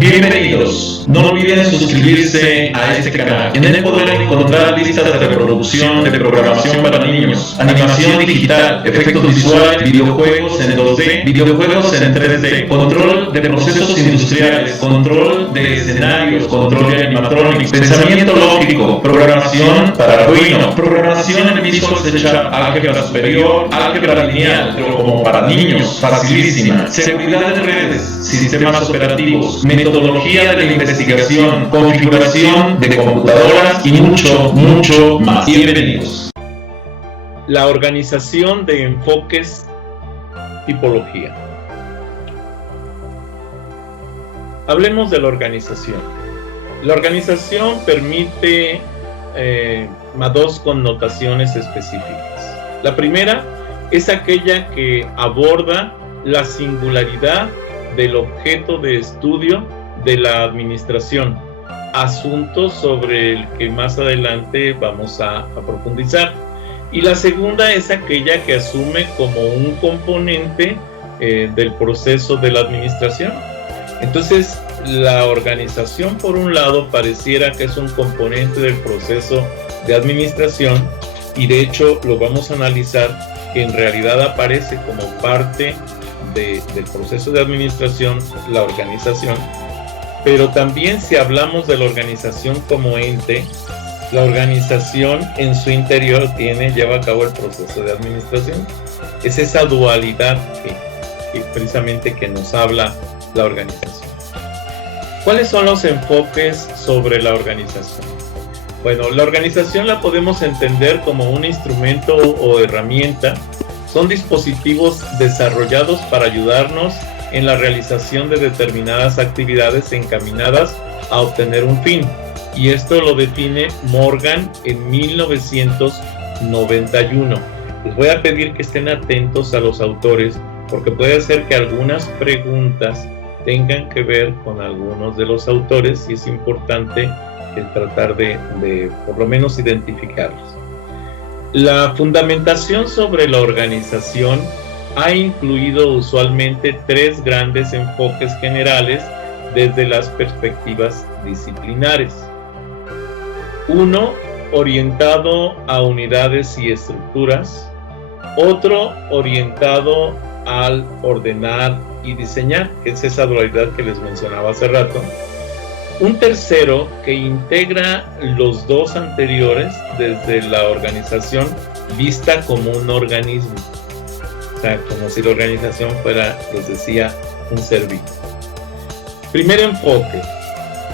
Bienvenidos. No olviden suscribirse a este canal. En él podrán encontrar listas de reproducción de programación para niños, animación digital, efectos visuales, videojuegos en 2D, videojuegos en 3D, control de procesos industriales, control de escenarios, control de animatronics, pensamiento lógico, programación para Arduino, programación en Visual C#, álgebra superior, álgebra lineal, pero como para niños, facilísima, seguridad de redes, sistemas operativos, metodología de la investigación, configuración de computadoras y mucho más. Bienvenidos. La organización de enfoques, tipología. Hablemos de la organización. La organización permite dos connotaciones específicas. La primera es aquella que aborda la singularidad del objeto de estudio de la administración, asunto sobre el que más adelante vamos a profundizar. Y la segunda es aquella que asume como un componente del proceso de la administración. Entonces, la organización, por un lado, pareciera que es un componente del proceso de administración, y de hecho lo vamos a analizar, que en realidad aparece como parte del proceso de administración, la organización. Pero también, si hablamos de la organización como ente, la organización en su interior lleva a cabo el proceso de administración. Es esa dualidad que precisamente que nos habla la organización. ¿Cuáles son los enfoques sobre la organización? Bueno, la organización la podemos entender como un instrumento o herramienta. Son dispositivos desarrollados para ayudarnos en la realización de determinadas actividades encaminadas a obtener un fin. Y esto lo define Morgan en 1991. Les voy a pedir que estén atentos a los autores, porque puede ser que algunas preguntas tengan que ver con algunos de los autores, y es importante tratar de por lo menos identificarlos. La fundamentación sobre la organización ha incluido usualmente tres grandes enfoques generales desde las perspectivas disciplinares. Uno, orientado a unidades y estructuras. Otro, orientado al ordenar y diseñar, que es esa dualidad que les mencionaba hace rato. Un tercero, que integra los dos anteriores desde la organización vista como un organismo. O sea, como si la organización fuera, les decía, un ser vivo. Primer enfoque,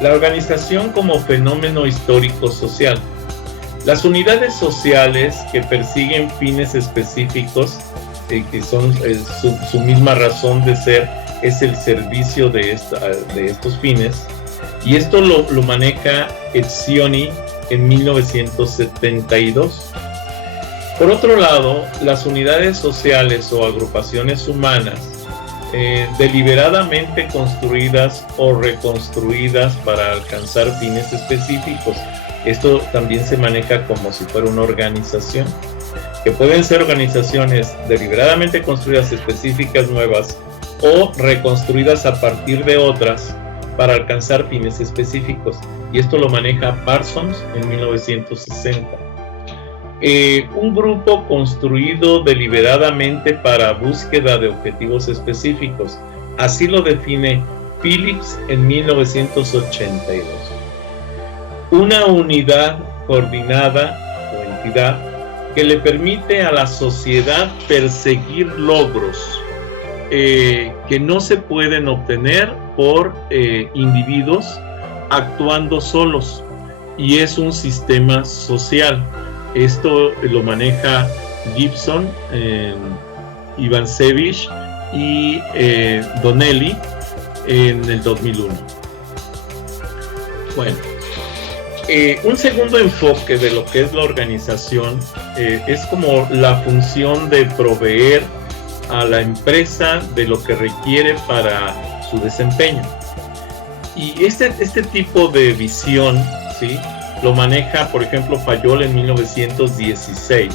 la organización como fenómeno histórico social. Las unidades sociales que persiguen fines específicos, que son su misma razón de ser, es el servicio de estos fines. Y esto lo maneja Etzioni en 1972. Por otro lado, las unidades sociales o agrupaciones humanas deliberadamente construidas o reconstruidas para alcanzar fines específicos. Esto también se maneja como si fuera una organización, que pueden ser organizaciones deliberadamente construidas específicas nuevas o reconstruidas a partir de otras para alcanzar fines específicos. Y esto lo maneja Parsons en 1960. Un grupo construido deliberadamente para búsqueda de objetivos específicos. Así lo define Phillips en 1982. Una unidad coordinada o entidad que le permite a la sociedad perseguir logros que no se pueden obtener por individuos actuando solos, y es un sistema social. Esto lo maneja Gibson, Ivancevich y Donnelly en el 2001. Bueno, un segundo enfoque de lo que es la organización es como la función de proveer a la empresa de lo que requiere para su desempeño. Y este tipo de visión, ¿sí?, lo maneja, por ejemplo, Fayol en 1916,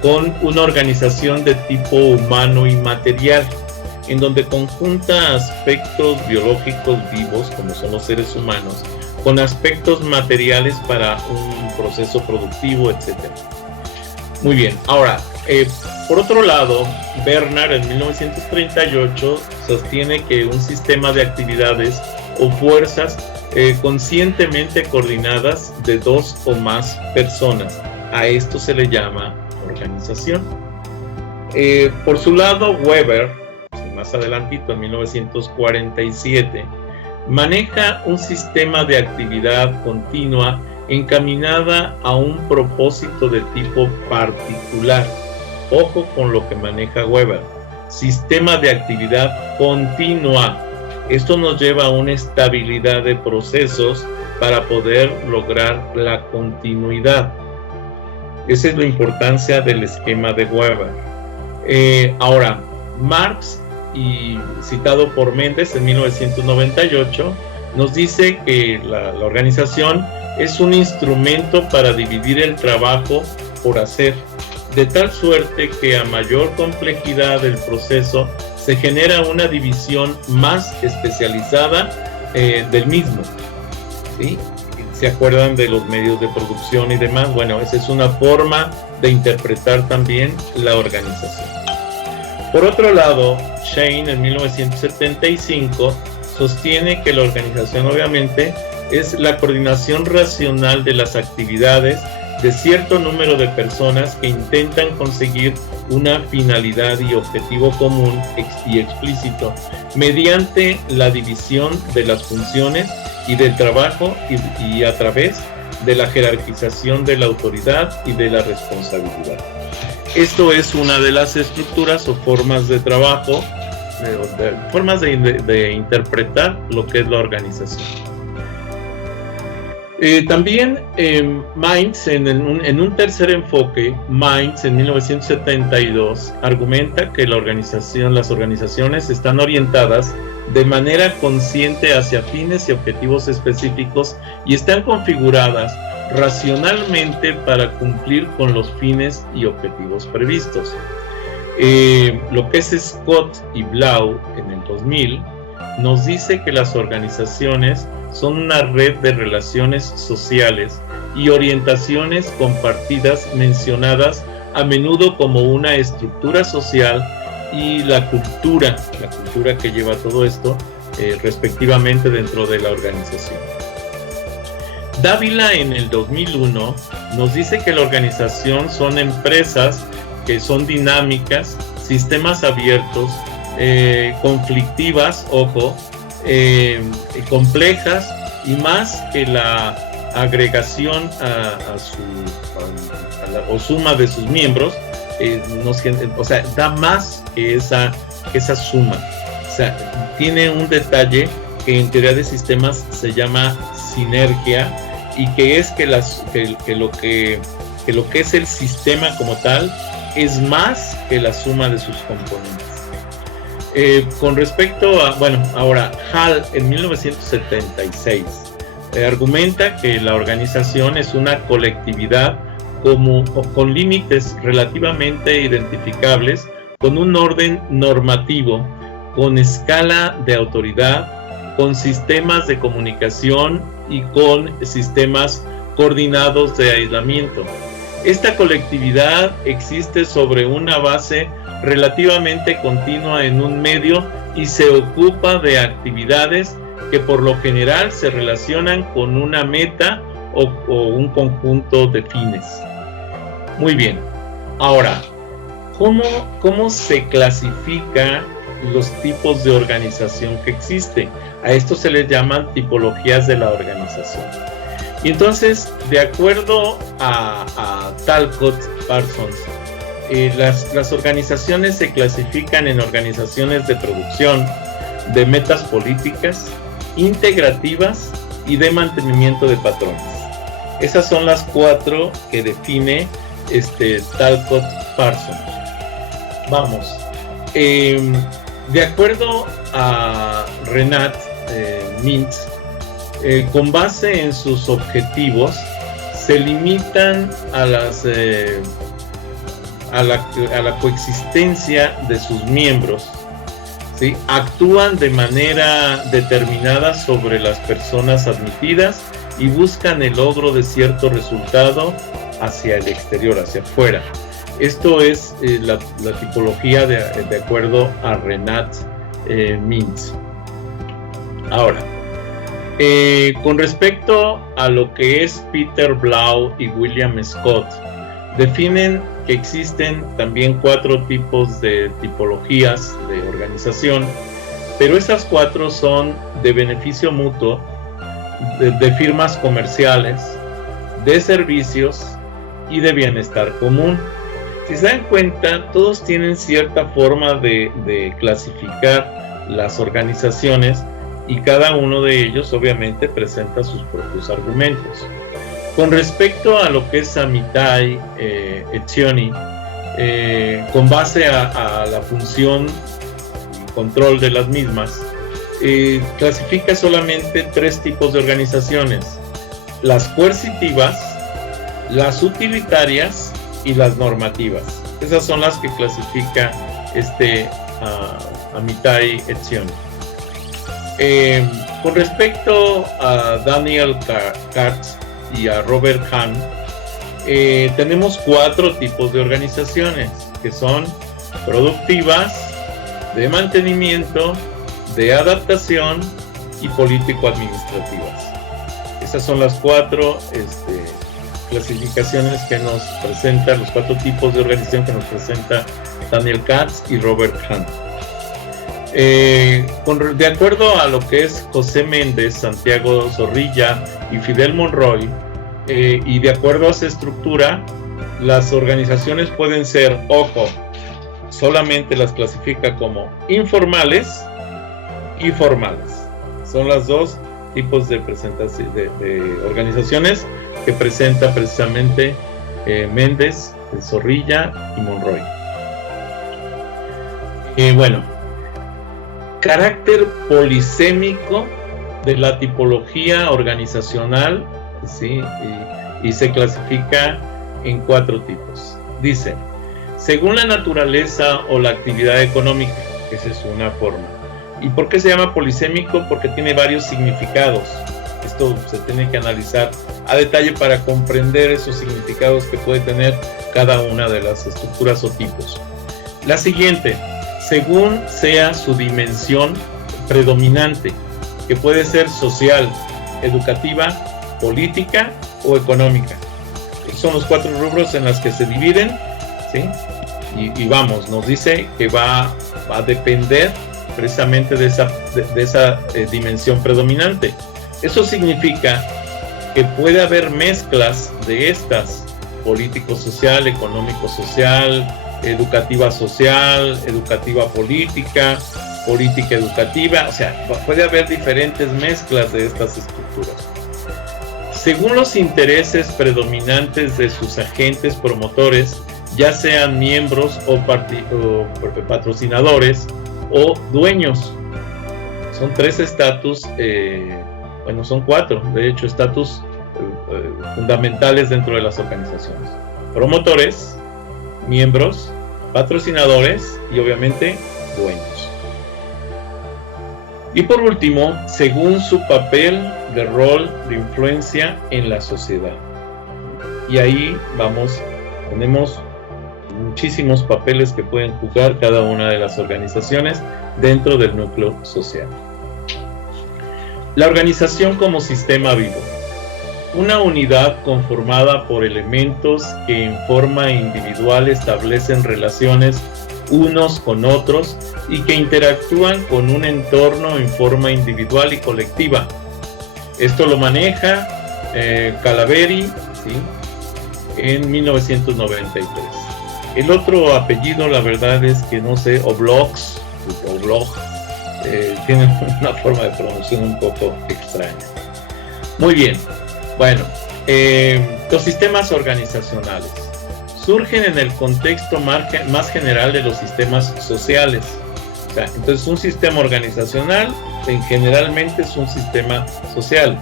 con una organización de tipo humano y material. en donde conjunta aspectos biológicos vivos, como son los seres humanos, con aspectos materiales para un proceso productivo, etc. Muy bien, ahora, por otro lado, Bernard en 1938 sostiene que un sistema de actividades o fuerzas conscientemente coordinadas de dos o más personas, a esto se le llama organización. Por su lado, Weber, más adelantito, en 1947, maneja un sistema de actividad continua encaminada a un propósito de tipo particular. Ojo con lo que maneja Weber. Sistema de actividad continua. Esto nos lleva a una estabilidad de procesos para poder lograr la continuidad. Esa es la importancia del esquema de Weber. Ahora, Marx, y citado por Mendes en 1998, nos dice que la organización es un instrumento para dividir el trabajo por hacer, de tal suerte que a mayor complejidad del proceso se genera una división más especializada del mismo. ¿Sí? ¿Se acuerdan de los medios de producción y demás? Bueno, esa es una forma de interpretar también la organización. Por otro lado, Shane en 1975 sostiene que la organización obviamente es la coordinación racional de las actividades de cierto número de personas que intentan conseguir una finalidad y objetivo común y explícito mediante la división de las funciones y del trabajo y a través de la jerarquización de la autoridad y de la responsabilidad. Esto es una de las estructuras o formas de trabajo, formas de interpretar lo que es la organización. También Mainz, en un tercer enfoque, Mainz en 1972 argumenta que las organizaciones están orientadas de manera consciente hacia fines y objetivos específicos y están configuradas racionalmente para cumplir con los fines y objetivos previstos. Lo que es Scott y Blau en el 2000 nos dice que las organizaciones son una red de relaciones sociales y orientaciones compartidas mencionadas a menudo como una estructura social y la cultura que lleva todo esto respectivamente dentro de la organización. Dávila en el 2001 nos dice que la organización son empresas que son dinámicas, sistemas abiertos, conflictivas, ojo, complejas y más que la agregación o suma de sus miembros, da más que esa suma. O sea, tiene un detalle que en teoría de sistemas se llama sinergia y que es que lo que es el sistema como tal es más que la suma de sus componentes. Con respecto a, ahora Hall en 1976 argumenta que la organización es una colectividad con límites relativamente identificables, con un orden normativo, con escala de autoridad, con sistemas de comunicación y con sistemas coordinados de aislamiento. Esta colectividad existe sobre una base relativamente continua en un medio y se ocupa de actividades que por lo general se relacionan con una meta o un conjunto de fines. Muy bien, ahora, ¿cómo se clasifica los tipos de organización que existen? A esto se les llaman tipologías de la organización. Y entonces, de acuerdo a Talcott Parsons, las organizaciones se clasifican en organizaciones de producción, de metas políticas, integrativas y de mantenimiento de patrones. Esas son las 4 que define Talcott Parsons. Vamos. De acuerdo a Renat Mintz, con base en sus objetivos, se limitan a la coexistencia de sus miembros, ¿sí? Actúan de manera determinada sobre las personas admitidas y buscan el logro de cierto resultado hacia el exterior, hacia afuera. Esto es la tipología de acuerdo a Renat Mintz. Ahora, con respecto a lo que es Peter Blau y William Scott, definen que existen también 4 tipos de tipologías de organización, pero esas 4 son de beneficio mutuo, de firmas comerciales, de servicios y de bienestar común. Si se dan cuenta, todos tienen cierta forma de clasificar las organizaciones y cada uno de ellos obviamente presenta sus propios argumentos. Con respecto a lo que es Amitai Etzioni, con base a la función y control de las mismas, clasifica solamente 3 tipos de organizaciones: las coercitivas, las utilitarias y las normativas. Esas son las que clasifica Amitai Etzioni. Con respecto a Daniel Katz y a Robert Hahn, tenemos 4 tipos de organizaciones, que son productivas, de mantenimiento, de adaptación y político-administrativas. Esas son las 4 clasificaciones que nos presenta, los 4 tipos de organización que nos presenta Daniel Katz y Robert Hahn. De acuerdo a lo que es José Méndez, Santiago Zorrilla y Fidel Monroy, y de acuerdo a esa estructura, las organizaciones pueden ser, ojo, solamente las clasifica como informales y formales. Son los 2 tipos de organizaciones que presenta precisamente Méndez, Zorrilla y Monroy. Bueno, carácter polisémico de la tipología organizacional, ¿sí? Y se clasifica en 4 tipos. Dice, según la naturaleza o la actividad económica, esa es una forma. ¿Y por qué se llama polisémico? Porque tiene varios significados. Esto se tiene que analizar a detalle para comprender esos significados que puede tener cada una de las estructuras o tipos. La siguiente, según sea su dimensión predominante, que puede ser social, educativa, política o económica. Esos son los 4 rubros en los que se dividen, ¿sí? Y vamos, nos dice que va a depender precisamente de esa dimensión predominante. Eso significa que puede haber mezclas de estas: político-social, económico-social, educativa-social, educativa-política, política-educativa. O sea, puede haber diferentes mezclas de estas estructuras. Según los intereses predominantes de sus agentes promotores, ya sean miembros o patrocinadores o dueños. Son 3 estatus, son 4, de hecho, estatus fundamentales dentro de las organizaciones: promotores, miembros, patrocinadores y obviamente dueños. Y por último, según su papel de rol de influencia en la sociedad. Y ahí tenemos muchísimos papeles que pueden jugar cada una de las organizaciones dentro del núcleo social. La organización como sistema vivo. Una unidad conformada por elementos que en forma individual establecen relaciones unos con otros y que interactúan con un entorno en forma individual y colectiva. Esto lo maneja Calaveri, ¿sí?, en 1993. El otro apellido, la verdad es que no sé, Oblog, tiene una forma de pronunciación un poco extraña. Muy bien, bueno, los sistemas organizacionales surgen en el contexto más general de los sistemas sociales. O sea, entonces un sistema organizacional generalmente es un sistema social.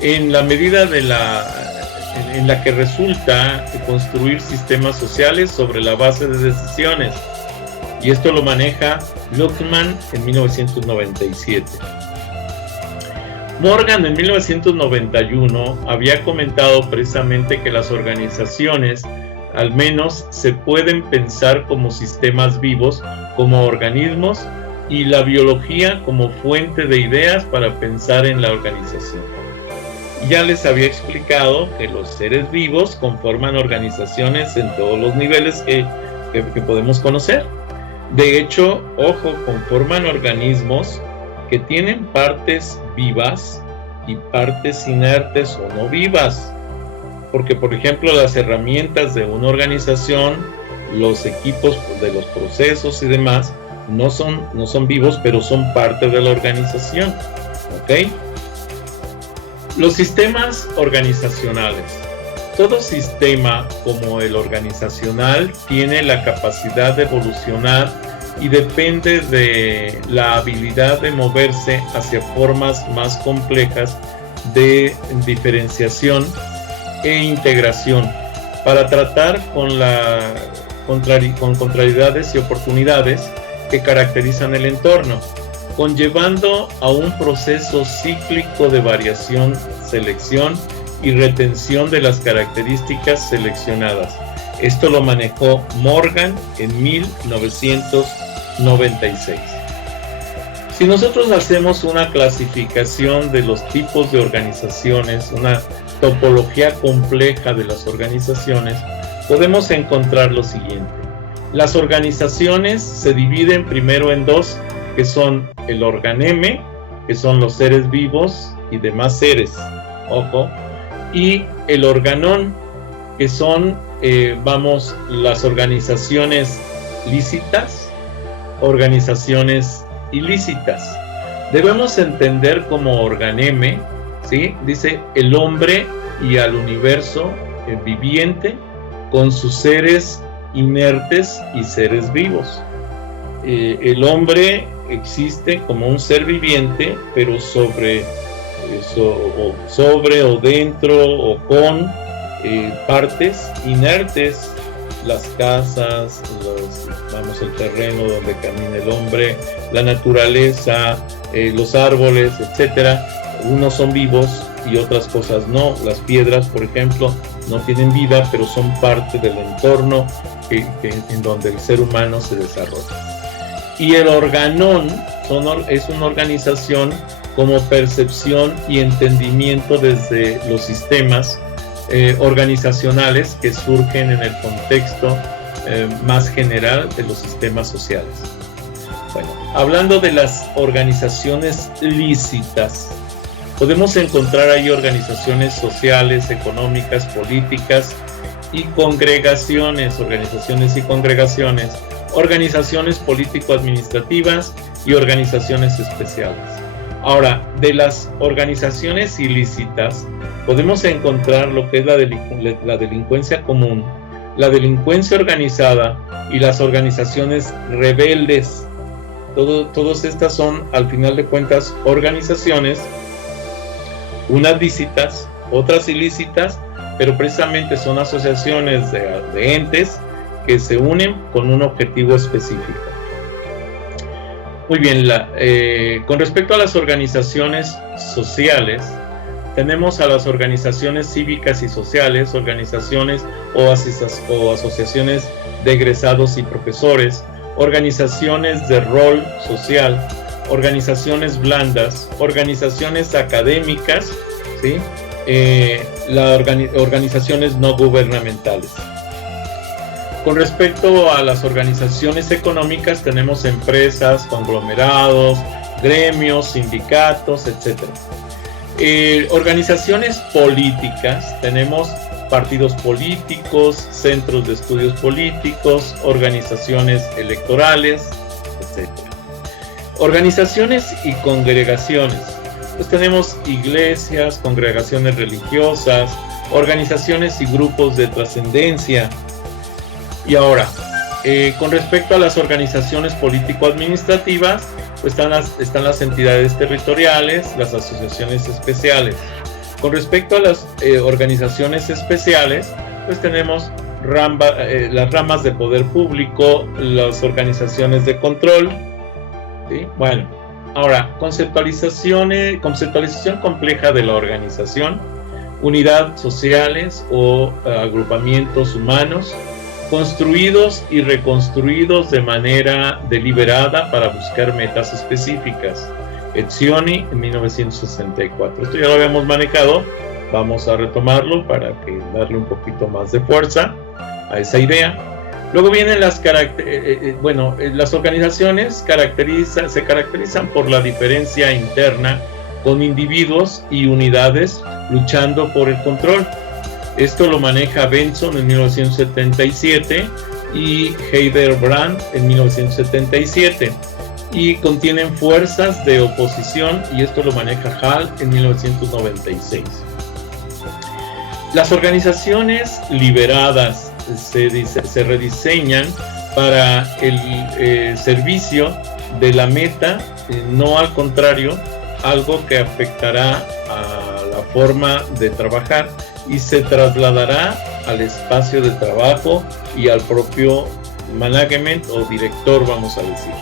En la medida en la que resulta construir sistemas sociales sobre la base de decisiones Y esto lo maneja Luckman en 1997. Morgan en 1991 había comentado precisamente que las organizaciones al menos se pueden pensar como sistemas vivos, como organismos, y la biología como fuente de ideas para pensar en la organización. Ya les había explicado que los seres vivos conforman organizaciones en todos los niveles que podemos conocer. De hecho, ojo, conforman organismos que tienen partes vivas y partes inertes o no vivas. Porque, por ejemplo, las herramientas de una organización, los equipos de los procesos y demás, no son vivos, pero son parte de la organización. ¿Ok? Los sistemas organizacionales. Todo sistema como el organizacional tiene la capacidad de evolucionar y depende de la habilidad de moverse hacia formas más complejas de diferenciación e integración para tratar con contrariedades y oportunidades que caracterizan el entorno, conllevando a un proceso cíclico de variación, selección y retención de las características seleccionadas. Esto lo manejó Morgan en 1996. Si nosotros hacemos una clasificación de los tipos de organizaciones, una topología compleja de las organizaciones, podemos encontrar lo siguiente. Las organizaciones se dividen primero en dos, que son el organeme, que son los seres vivos y demás seres, ojo, y el organón, que son, las organizaciones lícitas, organizaciones ilícitas. Debemos entender como organeme, ¿sí? Dice el hombre y al universo viviente con sus seres inertes y seres vivos. El hombre existe como un ser viviente, pero sobre o dentro o con partes inertes, las casas, el terreno donde camina el hombre, la naturaleza, los árboles, etcétera. Unos son vivos y otras cosas no. Las piedras, por ejemplo, no tienen vida, pero son parte del entorno en donde el ser humano se desarrolla. Y el organón es una organización como percepción y entendimiento desde los sistemas organizacionales que surgen en el contexto más general de los sistemas sociales. Bueno, hablando de las organizaciones lícitas, podemos encontrar ahí organizaciones sociales, económicas, políticas y congregaciones, organizaciones político-administrativas y organizaciones especiales. Ahora, de las organizaciones ilícitas, podemos encontrar lo que es la delincuencia común, la delincuencia organizada y las organizaciones rebeldes. Todas estas son, al final de cuentas, organizaciones, unas lícitas, otras ilícitas, pero precisamente son asociaciones de entes que se unen con un objetivo específico. Muy bien, con respecto a las organizaciones sociales, tenemos a las organizaciones cívicas y sociales, organizaciones o asociaciones de egresados y profesores, organizaciones de rol social, organizaciones blandas, organizaciones académicas, ¿sí? Organizaciones no gubernamentales. Con respecto a las organizaciones económicas, tenemos empresas, conglomerados, gremios, sindicatos, etc. Organizaciones políticas, tenemos partidos políticos, centros de estudios políticos, organizaciones electorales, etc. Organizaciones y congregaciones. Pues tenemos iglesias, congregaciones religiosas, organizaciones y grupos de trascendencia. Y ahora, con respecto a las organizaciones político-administrativas, pues están las entidades territoriales, las asociaciones especiales. Con respecto a las organizaciones especiales, pues tenemos las ramas de poder público, las organizaciones de control, ¿sí? Bueno, ahora, conceptualización compleja de la organización, unidad sociales o agrupamientos humanos, construidos y reconstruidos de manera deliberada para buscar metas específicas. Etzioni en 1964. Esto ya lo habíamos manejado, vamos a retomarlo para darle un poquito más de fuerza a esa idea. Luego vienen las organizaciones se caracterizan por la diferencia interna con individuos y unidades luchando por el control. Esto lo maneja Benson en 1977 y Heider-Brand en 1977. Y contienen fuerzas de oposición, y esto lo maneja Hall en 1996. Las organizaciones liberadas se rediseñan para el servicio de la meta, no al contrario, algo que afectará a la forma de trabajar y se trasladará al espacio de trabajo y al propio management o director, vamos a decir.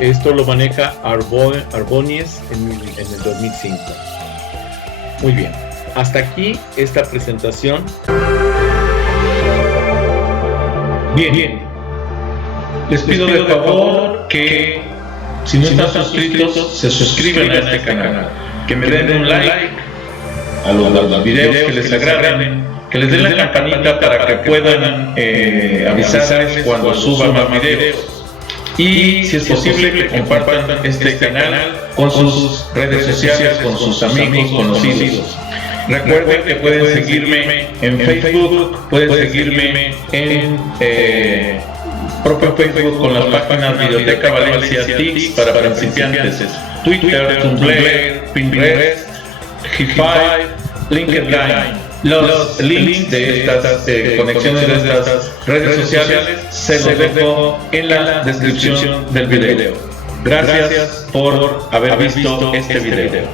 Esto lo maneja Arbonies en el 2005. Muy bien, hasta aquí esta presentación. Bien. Les pido de favor que, si no están suscritos, se suscriban a este canal, que me den un like a los videos que les agraden, que les den la campanita para que puedan avisarles cuando suba más videos. Y si es posible, que compartan este canal con sus redes sociales, con sus amigos, conocidos. Recuerden que pueden seguirme en Facebook, pueden seguirme en propio Facebook con las páginas Videoteca Valencia TICS para principiantes, Twitter, Tumblr, Pinterest, G5, LinkedIn. Los links de estas conexiones de estas redes sociales se los dejo en la descripción del video. Gracias por haber visto este video.